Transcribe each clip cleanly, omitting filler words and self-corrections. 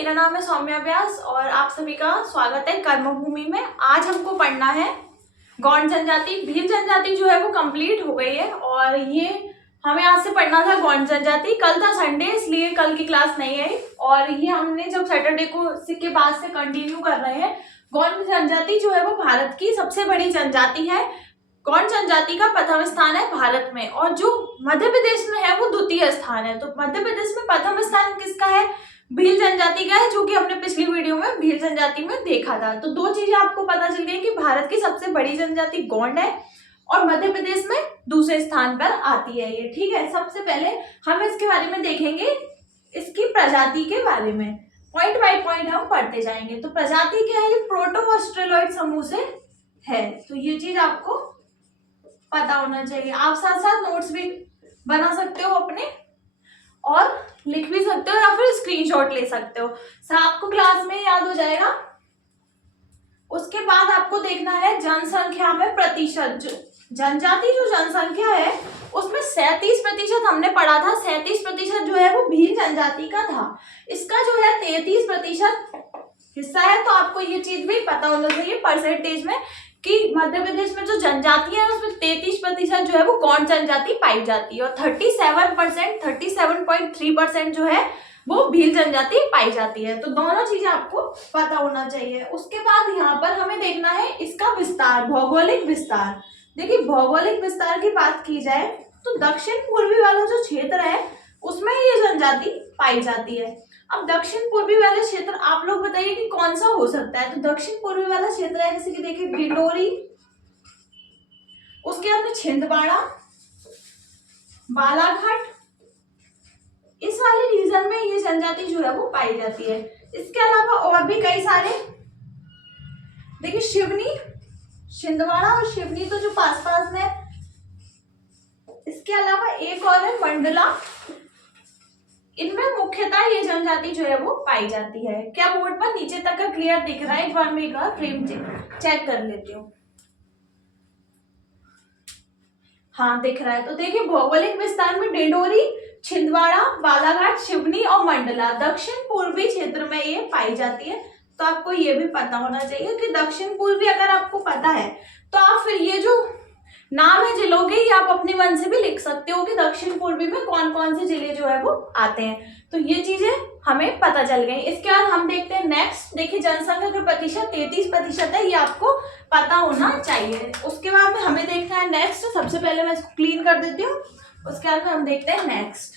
मेरा नाम है सौम्या व्यास और आप सभी का स्वागत है कर्मभूमि में। आज हमको पढ़ना है गौंड जनजाति। भील जनजाति जो है वो कंप्लीट हो गई है और ये हमें आज से पढ़ना था गौंड जनजाति। कल था संडे, इसलिए कल की क्लास नहीं आई और ये हमने जब सैटरडे को के बाद से कंटिन्यू कर रहे हैं। गौंड जनजाति जो है वो भारत की सबसे बड़ी जनजाति है। गौंड जनजाति का प्रथम स्थान है भारत में और जो मध्य प्रदेश में है वो द्वितीय स्थान है। तो मध्य प्रदेश में प्रथम स्थान किसका है? भील जनजाति का है, जो कि हमने पिछली वीडियो में भील जनजाति में देखा था। तो दो चीजें आपको पता चल गई कि भारत की सबसे बड़ी जनजाति गौंड है और मध्य प्रदेश में दूसरे स्थान पर आती है ये। ठीक है, सबसे पहले हम इसके बारे में देखेंगे, इसकी प्रजाति के बारे में पॉइंट बाय पॉइंट हम पढ़ते जाएंगे। तो प्रजाति क्या है? ये प्रोटो ऑस्ट्रेलॉइड समूह से है, तो ये चीज आपको पता होना चाहिए। आप साथ साथ नोट्स भी बना सकते हो अपने और लिख भी सकते हो या फिर स्क्रीनशॉट ले सकते हो, सब आपको क्लास में याद हो जाएगा। उसके बाद आपको देखना है जनसंख्या में प्रतिशत। जनजाति जो जनसंख्या है उसमें 37% हमने पढ़ा था। 37% जो है वो भील जनजाति का था। इसका जो है 33% हिस्सा है। तो आपको ये चीज भी पता होना चाहिए परसेंटेज में कि मध्य प्रदेश में जो जनजाति है उसमें 33% जो है वो गौंड जनजाति पाई जाती है और 37.3% जो है वो भील जनजाति पाई जाती है। तो दोनों चीजें आपको पता होना चाहिए। उसके बाद यहाँ पर हमें देखना है इसका विस्तार, भौगोलिक विस्तार। देखिए, भौगोलिक विस्तार की बात की जाए तो दक्षिण पूर्वी वाला जो क्षेत्र है उसमें ये जनजाति पाई जाती है। अब दक्षिण पूर्वी वाले क्षेत्र आप लोग बताइए कि कौन सा हो सकता है? तो दक्षिण पूर्वी वाला क्षेत्र है जैसे कि देखिए डिंडोरी, उसके बाद में छिंदवाड़ा, बालाघाट, इस वाले रीजन में ये जनजाति जो है वो पाई जाती है। इसके अलावा और भी कई सारे, देखिए शिवनी, छिंदवाड़ा और शिवनी तो जो पास पास में, इसके अलावा एक और है मंडला। इनमें मुख्यतः ये जनजाति जो है वो पाई जाती है। क्या बोर्ड पर नीचे तक का क्लियर दिख रहा है? एक बार मैं एक बार फ्रेम चेक कर लेती हूँ। हाँ, दिख रहा है। तो देखिए, भौगोलिक विस्तार में डिंडोरी, छिंदवाड़ा, बालाघाट, शिवनी और मंडला दक्षिण पूर्वी क्षेत्र में ये पाई जाती है। तो आपको ये भी पता होना चाहिए कि दक्षिण पूर्वी अगर आपको पता है तो आप फिर ये जो नाम है जिलों के, ये आप अपने मन से भी लिख सकते हो कि दक्षिण पूर्वी में कौन कौन से जिले जो है वो आते हैं। तो ये चीजें हमें पता चल गई। इसके बाद हम देखते हैं नेक्स्ट। देखिए, जनसंख्या का प्रतिशत 33% है, ये आपको पता होना चाहिए। उसके बाद में हमें देखना है नेक्स्ट। सबसे पहले मैं इसको क्लीन कर देती हूँ, उसके बाद में हम देखते हैं नेक्स्ट।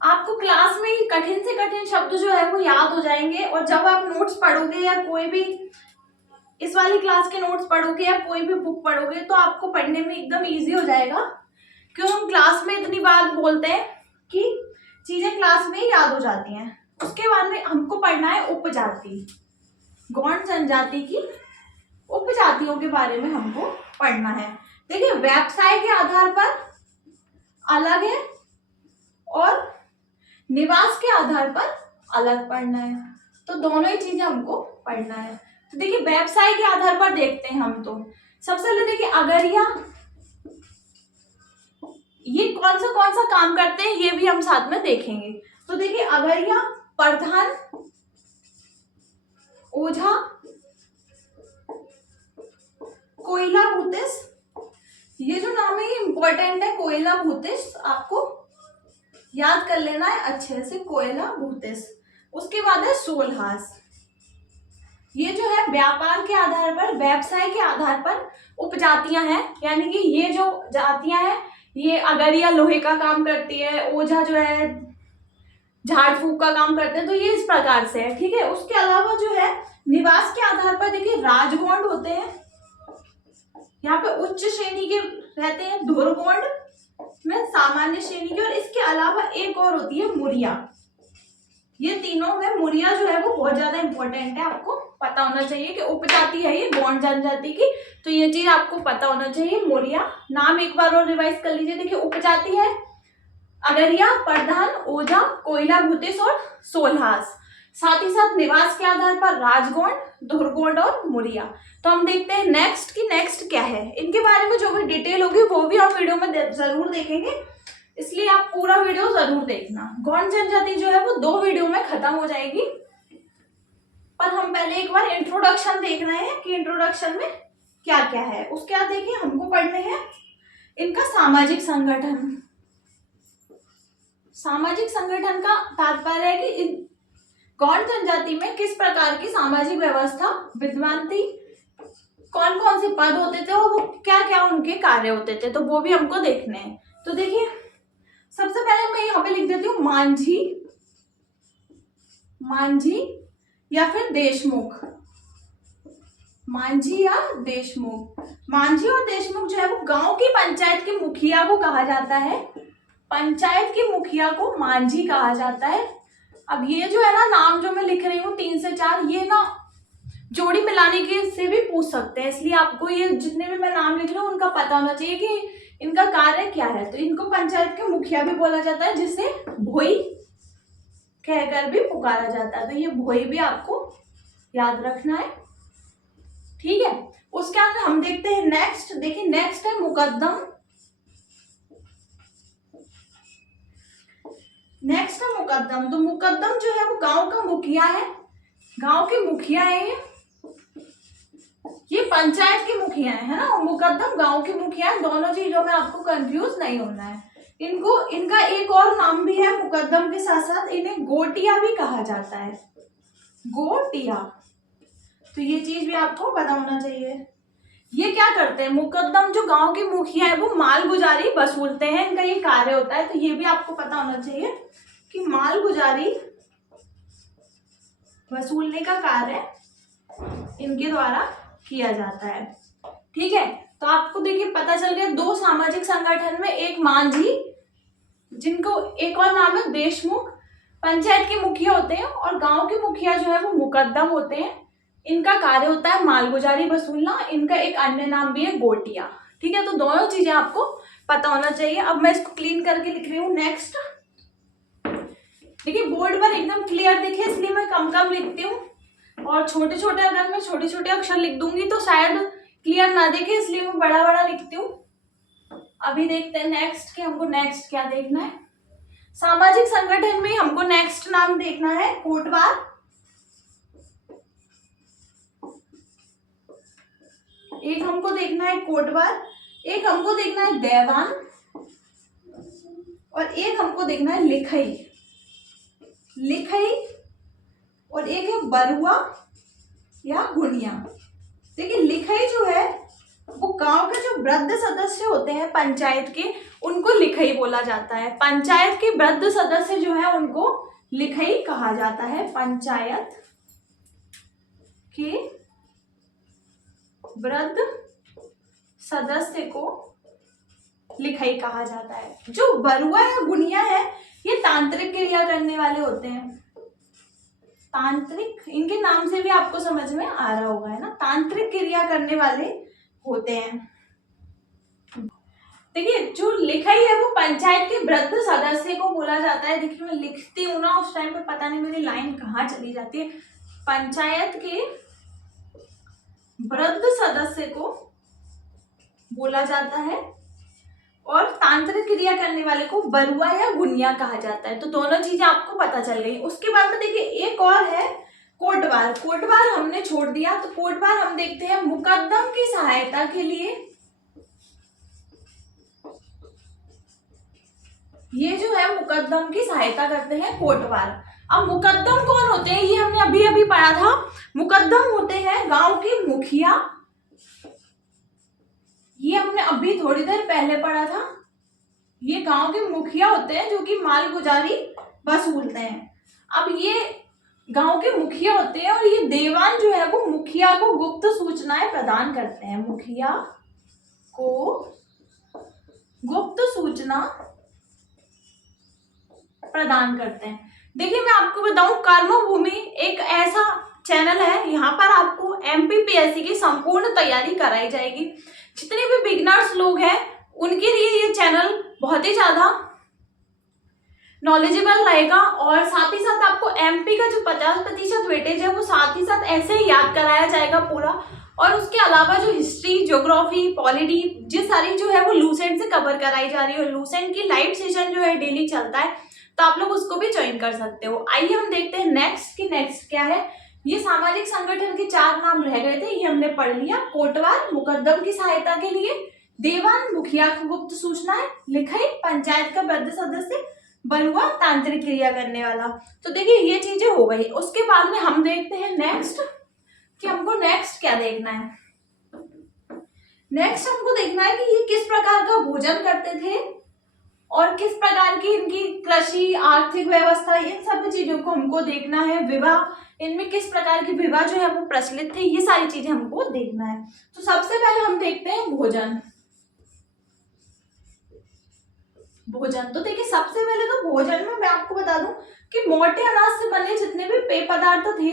आपको क्लास में कठिन से कठिन शब्द जो है वो याद हो जाएंगे और जब आप नोट्स पढ़ोगे या कोई भी इस वाली क्लास के नोट्स पढ़ोगे या कोई भी बुक पढ़ोगे तो आपको पढ़ने में एकदम इजी हो जाएगा। क्यों हम क्लास में इतनी बार बोलते हैं कि चीजें क्लास में याद हो जाती हैं। उसके बाद में हमको पढ़ना है उपजाति। गौंड जनजाति की उपजातियों के बारे में हमको पढ़ना है। देखिए, व्यवसाय के आधार पर अलग है और निवास के आधार पर अलग पढ़ना है। तो दोनों ही चीजें हमको पढ़ना है। तो देखिए, व्यवसाय के आधार पर देखते हैं हम। तो सबसे पहले देखिए अगरिया, ये कौन सा काम करते हैं ये भी हम साथ में देखेंगे। तो देखिए, अगरिया, प्रधान, ओझा, कोयला भूतिस, ये जो नाम है ये इंपॉर्टेंट है। कोयला भूतिस आपको याद कर लेना है अच्छे से, कोयला भूतिस। उसके बाद है सोलहास। ये जो है व्यापार के आधार पर, व्यवसाय के आधार पर उपजातियां हैं, यानी कि ये जो जातियां हैं ये अगरिया लोहे का काम करती है, ओझा जो है झाड़ फूक का काम करते हैं। तो ये इस प्रकार से है, ठीक है। उसके अलावा जो है निवास के आधार पर देखिए राजगौंड होते हैं, यहाँ पे उच्च श्रेणी के रहते हैं, धुरगौंड में सामान्य श्रेणी के, और इसके अलावा एक और होती है मुरिया। ये तीनों में मुरिया जो है वो बहुत ज्यादा इंपॉर्टेंट है, आपको पता होना चाहिए कि उपजाति है ये गौंड जनजाति की। तो ये चीज आपको पता होना चाहिए। मुरिया नाम एक बार और रिवाइज कर लीजिए। देखिए, उपजाति है अगरिया, प्रधान, ओझा, कोयला भूतिस और सोलहास। साथ ही साथ निवास के आधार पर राजगौंड, धुरगौंड और मुरिया। तो हम देखते हैं नेक्स्ट की नेक्स्ट क्या है। इनके बारे में जो भी डिटेल होगी वो भी हम वीडियो में जरूर देखेंगे, इसलिए आप पूरा वीडियो जरूर देखना। गौंड जनजाति जो है वो 2 वीडियो में खत्म खत्म हो जाएगी। पर हम पहले एक बार इंट्रोडक्शन देख रहे हैं कि इंट्रोडक्शन में क्या क्या है। उसके बाद देखिए हमको पढ़ने हैं इनका सामाजिक संगठन। सामाजिक संगठन का तात्पर्य है कि गौंड जनजाति में किस प्रकार की सामाजिक व्यवस्था विद्यमान थी, कौन कौन से पद होते थे और वो क्या क्या उनके कार्य होते थे, तो वो भी हमको देखने हैं। तो देखिए सबसे पहले मैं यहाँ पे लिख देती हूँ मांझी, मांझी या फिर देशमुख, मांझी या देशमुख। मांझी और देशमुख जो है वो गांव की पंचायत के मुखिया को कहा जाता है। पंचायत के मुखिया को मांझी कहा जाता है। अब ये जो है ना नाम जो मैं लिख रही हूँ 3 से 4, ये ना जोड़ी मिलाने के से भी पूछ सकते हैं, इसलिए आपको ये जितने भी मैं नाम लिख रही हूँ उनका पता होना चाहिए कि इनका कार्य क्या है। तो इनको पंचायत के मुखिया भी बोला जाता है, जिसे भोई कहकर भी पुकारा जाता है। तो ये भोई भी आपको याद रखना है, ठीक है। उसके बाद हम देखते हैं नेक्स्ट। देखिए नेक्स्ट है मुकद्दम। नेक्स्ट है मुकद्दम। तो मुकद्दम जो है वो गांव का मुखिया है, गांव के मुखिया है ये पंचायत के मुखिया है ना, और मुकद्दम गांव के मुखिया है। दोनों चीजों में आपको कंफ्यूज नहीं होना है। इनका एक और नाम भी है मुकद्दम के साथ साथ, इन्हें गोटिया भी कहा जाता है, गोटिया। तो ये चीज भी आपको पता होना चाहिए। ये क्या करते हैं, मुकद्दम जो गांव के मुखिया है वो मालगुजारी वसूलते हैं, इनका ये कार्य होता है। तो ये भी आपको पता होना चाहिए कि मालगुजारी वसूलने का कार्य इनके द्वारा किया जाता है, ठीक है। तो आपको देखिए पता चल गया 2 सामाजिक संगठन में, एक मांझी जिनको एक और नाम है देशमुख, पंचायत के मुखिया होते हैं, और गांव के मुखिया जो है वो मुकद्दम होते हैं। इनका कार्य होता है मालगुजारी वसूलना, इनका एक अन्य नाम भी है गोटिया, ठीक है। तो दोनों चीजें आपको पता होना चाहिए। अब मैं इसको क्लीन करके लिख रही हूँ नेक्स्ट। देखिए बोर्ड पर एकदम क्लियर दिखे इसलिए मैं कम कम लिखती हूँ, और छोटे छोटे अगर मैं छोटे छोटे अक्षर लिख दूंगी तो शायद क्लियर ना दिखे, इसलिए मैं बड़ा बड़ा लिखती हूँ। अभी देखते हैं नेक्स्ट कि हमको नेक्स्ट क्या देखना है। सामाजिक संगठन में हमको नेक्स्ट नाम देखना है कोटवार। एक हमको देखना है कोटवार, एक हमको देखना है देवान, और एक हमको देखना है लिखई, लिखई, और एक है बरुआ या गुनिया। देखिए लिखई जो है वो गांव के जो वृद्ध सदस्य होते हैं पंचायत के, उनको लिखई बोला जाता है। पंचायत के वृद्ध सदस्य जो है उनको लिखई कहा जाता है। पंचायत के वृद्ध सदस्य को लिखई कहा जाता है। जो बरुआ या गुनिया है ये तांत्रिक क्रिया करने वाले होते हैं। तांत्रिक, इनके नाम से भी आपको समझ में आ रहा होगा, है ना, तांत्रिक क्रिया करने वाले होते हैं। देखिए जो लिखई है वो पंचायत के वृद्ध सदस्य को बोला जाता है। देखिए मैं लिखती हूँ ना उस टाइम पे पता नहीं मेरी लाइन कहाँ चली जाती है। पंचायत के वृद्ध सदस्य को बोला जाता है, और तांत्रिक क्रिया करने वाले को बरुआ या गुनिया कहा जाता है। तो दोनों चीजें आपको पता चल गई। उसके बाद में देखिए एक और है कोटवार। कोटवार हमने छोड़ दिया, तो कोटवार हम देखते हैं मुकद्दम की सहायता के लिए। ये जो है मुकद्दम की सहायता करते हैं कोटवार। अब मुकद्दम कौन होते हैं ये हमने अभी अभी पढ़ा था। मुकद्दम होते हैं गांव के मुखिया, ये हमने अभी थोड़ी देर पहले पढ़ा था। ये गांव के मुखिया होते हैं जो कि मालगुजारी वसूलते हैं। अब ये गांव के मुखिया होते हैं, और ये देवान जो है वो मुखिया को गुप्त सूचनाएं प्रदान करते हैं। मुखिया को गुप्त सूचना प्रदान करते हैं। देखिए मैं आपको बताऊं कर्मभूमि एक ऐसा चैनल है, यहाँ पर आपको एमपीपीएससी की संपूर्ण तैयारी कराई जाएगी। जितने भी बिगिनर्स लोग हैं उनके लिए ये चैनल बहुत ही ज्यादा नॉलेजेबल रहेगा, और साथ ही साथ आपको एमपी का जो 50% वेटेज है वो साथ ही साथ ऐसे ही याद कराया जाएगा पूरा। और उसके अलावा जो हिस्ट्री, ज्योग्राफी, पॉलिटी, ये सारी जो है वो लूसेंट से कवर कराई जा रही है। और लूसेंट की लाइव सेशन जो है डेली चलता है, तो आप लोग उसको भी ज्वाइन कर सकते हो। आइए हम देखते हैं नेक्स्ट की नेक्स्ट क्या है। ये सामाजिक संगठन के 4 नाम रह गए थे, ये हमने पढ़ लिया। कोटवार मुकदम की सहायता के लिए, देवान मुखिया को गुप्त सूचना है, लिखाई पंचायत का वृद्ध सदस्य, बलुआ तांत्रिक क्रिया करने वाला। तो देखिए ये चीजें हो गई। उसके बाद में हम देखते हैं नेक्स्ट कि हमको नेक्स्ट क्या देखना है। नेक्स्ट हमको देखना है कि ये किस प्रकार का भोजन करते थे और किस प्रकार की इनकी कृषि आर्थिक व्यवस्था, इन सब चीजों को हमको देखना है। विवाह, इनमें किस प्रकार के विवाह जो है वो प्रचलित थे, ये सारी चीजें हमको देखना है। तो सबसे पहले हम देखते हैं भोजन। भोजन तो देखिए सबसे पहले तो भोजन में मैं आपको बता दूं कि मोटे अनाज से बने जितने भी पेय पदार्थ थे,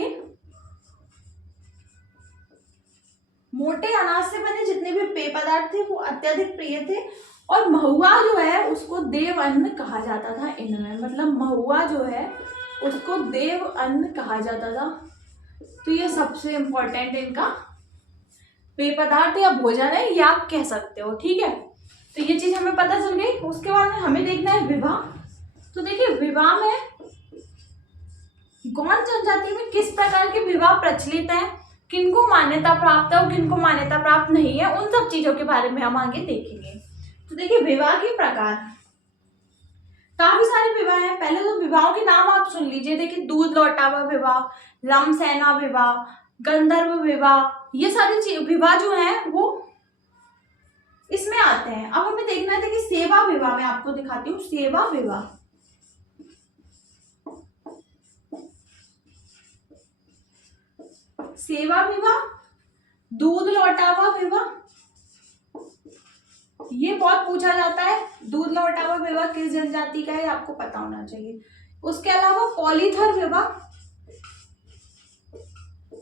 मोटे अनाज से बने जितने भी पेय पदार्थ थे वो अत्यधिक प्रिय थे। और महुआ जो है उसको देव अन्न कहा जाता था इनमें, मतलब महुआ जो है उसको देव अन्न कहा जाता था। तो ये सबसे इंपॉर्टेंट इनका पेय पदार्थ या भोजन है, ये आप कह सकते हो। ठीक है, तो ये चीज हमें पता चल गई। उसके बाद में हमें देखना है विवाह। तो देखिए विवाह में गौड़ जनजाति में किस प्रकार के विवाह प्रचलित है, किनको मान्यता प्राप्त है और किनको मान्यता प्राप्त नहीं है, उन सब चीजों के बारे में हम आगे देखेंगे। तो देखिए विवाह के प्रकार, काफी सारे विवाह हैं। पहले तो विवाहों के नाम आप सुन लीजिए। देखिए दूध लौटावा विवाह, लमसेना विवाह, गंधर्व विवाह, ये सारे विवाह जो हैं वो इसमें आते हैं। अब हमें देखना है, देखिए सेवा विवाह मैं आपको दिखाती हूँ। सेवा विवाह, सेवा विवाह, दूध लौटावा विवाह, ये बहुत पूछा जाता है। दूध लौटावा विवाह किस जनजाति का है आपको पता होना चाहिए। उसके अलावा पॉलीथर विवाह,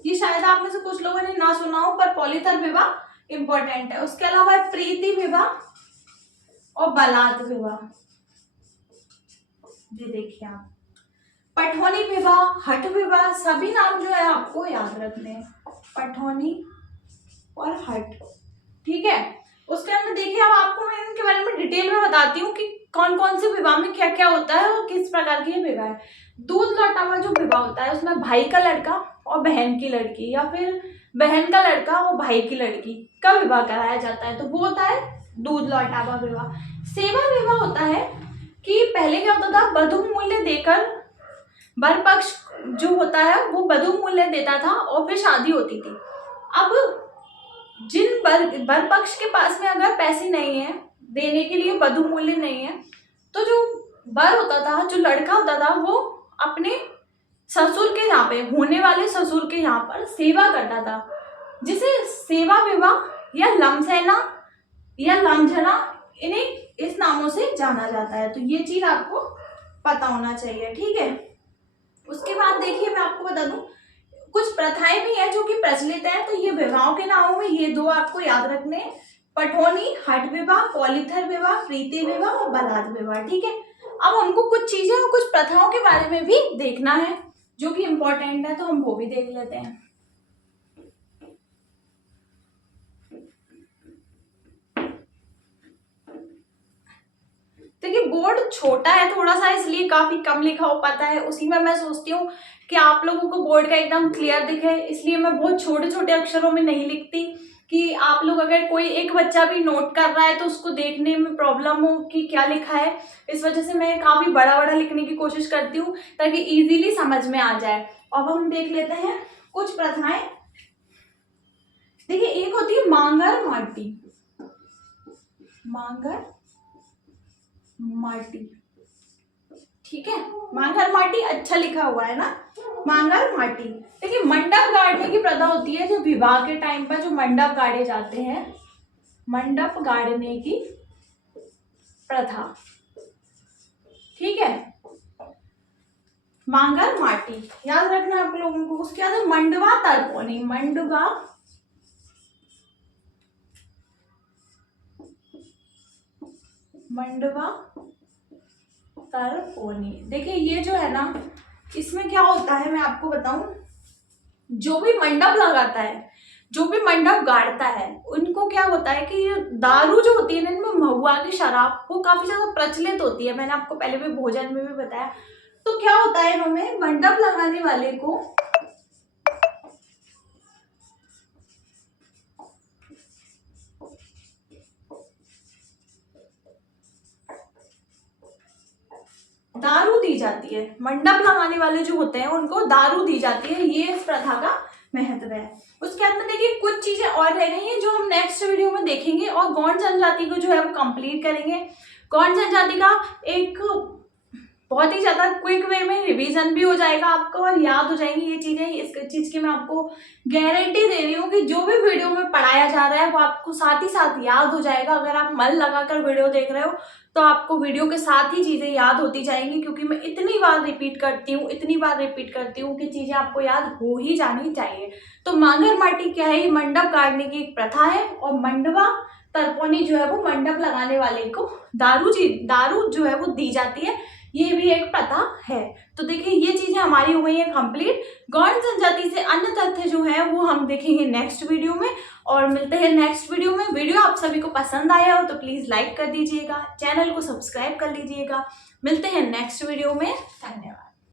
ये शायद आप में से कुछ लोगों ने ना सुना हो, पर पॉलीथर विवाह इंपॉर्टेंट है। उसके अलावा प्रीति विवाह और बलात विवाह, ये देखिए आप। पठौनी विवाह, हट विवाह, सभी नाम जो है आपको याद रखने हैं, पठौनी और हट। ठीक है, उसके अंदर देखिए अब आपको मैं इनके बारे में डिटेल में बताती हूँ कि कौन कौन से विवाह में क्या क्या होता है और किस प्रकार के विवाह है। दूध लौटावा जो विवाह होता है उसमें भाई का लड़का और बहन की लड़की, या फिर बहन का लड़का और भाई की लड़की का विवाह कराया जाता है, तो वो होता है दूध लौटावा विवाह। सेवा विवाह होता है कि पहले क्या होता था, वधु मूल्य देकर वर पक्ष जो होता है वो वधु मूल्य देता था और फिर शादी होती थी। अब जिन वर पक्ष के पास में अगर पैसे नहीं है देने के लिए, वधु मूल्य नहीं है, तो जो वर होता था, जो लड़का होता था, वो अपने ससुर के यहाँ पे, होने वाले ससुर के यहाँ पर सेवा करता था, जिसे सेवा विवाह या लमसेना या लमझना, इन्हें इस नामों से जाना जाता है। तो ये चीज आपको पता होना चाहिए। ठीक है, उसके बाद देखिए मैं आपको बता दूं कुछ प्रथाएं भी हैं जो कि प्रचलित है। तो ये विवाहों के नामों में ये दो आपको याद रखने, पठौनी, हट विवाह, पॉलीथर विवाह, प्रीति विवाह और बलात विवाह। ठीक है, अब हमको कुछ चीजें और कुछ प्रथाओं के बारे में भी देखना है जो कि इम्पोर्टेंट है, तो हम वो भी देख लेते हैं। देखिए बोर्ड छोटा है थोड़ा सा, इसलिए काफी कम लिखा हो पाता है। उसी में मैं सोचती हूँ कि आप लोगों को बोर्ड का एकदम क्लियर दिखे, इसलिए मैं बहुत छोटे छोटे अक्षरों में नहीं लिखती कि आप लोग, अगर कोई एक बच्चा भी नोट कर रहा है तो उसको देखने में प्रॉब्लम हो कि क्या लिखा है। इस वजह से मैं काफी बड़ा बड़ा लिखने की कोशिश करती हूँ ताकि इजीली समझ में आ जाए। अब हम देख लेते हैं कुछ प्रथाएं। देखिए एक होती है मांगर माटी, मांगर माटी। ठीक है, मांगर माटी अच्छा लिखा हुआ है ना, मांगर माटी। देखिए मंडप गाड़ने की प्रथा होती है, जो विवाह के टाइम पर जो मंडप गाड़े जाते हैं, मंडप गाड़ने की प्रथा। ठीक है, मांगर माटी याद रखना आप लोगों को। उसके बाद मंडवा तर्पणी, मंडवा मंडवा तर्पणी। देखिए ये जो है ना, इसमें क्या होता है मैं आपको बताऊं, जो भी मंडप लगाता है जो भी मंडप गाड़ता है उनको क्या होता है कि ये दारू जो होती है ना, इनमें महुआ की शराब वो काफी ज्यादा प्रचलित होती है। मैंने आपको पहले भी भोजन में भी बताया। तो क्या होता है, इन्होंने मंडप लगाने वाले को दारू दी जाती है। मंडप लगाने वाले जो होते हैं उनको दारू दी जाती है, ये इस प्रथा का महत्व है। उसके बाद में देखिए कुछ चीजें और रह गई हैं जो हम नेक्स्ट वीडियो में देखेंगे और गौंड जनजाति को जो है वो कंप्लीट करेंगे। गौंड जनजाति का एक बहुत ही ज्यादा क्विक वे में रिवीजन भी हो जाएगा आपको और याद हो जाएंगी ये चीजें। इस चीज की मैं आपको गारंटी दे रही हूँ कि जो भी वीडियो में पढ़ाया जा रहा है वो आपको साथ ही साथ याद हो जाएगा। अगर आप मन लगाकर वीडियो देख रहे हो तो आपको वीडियो के साथ ही चीजें याद होती जाएंगी, क्योंकि मैं इतनी बार रिपीट करती हूँ कि चीजें आपको याद हो ही जानी चाहिए। तो मांगर माटी क्या है, मंडप गाड़ने की एक प्रथा है और मंडवा तर्पणी जो है वो मंडप लगाने वाले को दारू जो है वो दी जाती है, ये भी एक प्रथा है। तो देखिए ये चीजें हमारी हो गई है कंप्लीट। गौंड जनजाति से अन्य तथ्य जो है वो हम देखेंगे नेक्स्ट वीडियो में और मिलते हैं नेक्स्ट वीडियो में। वीडियो आप सभी को पसंद आया हो तो प्लीज लाइक कर दीजिएगा, चैनल को सब्सक्राइब कर लीजिएगा। मिलते हैं नेक्स्ट वीडियो में, धन्यवाद।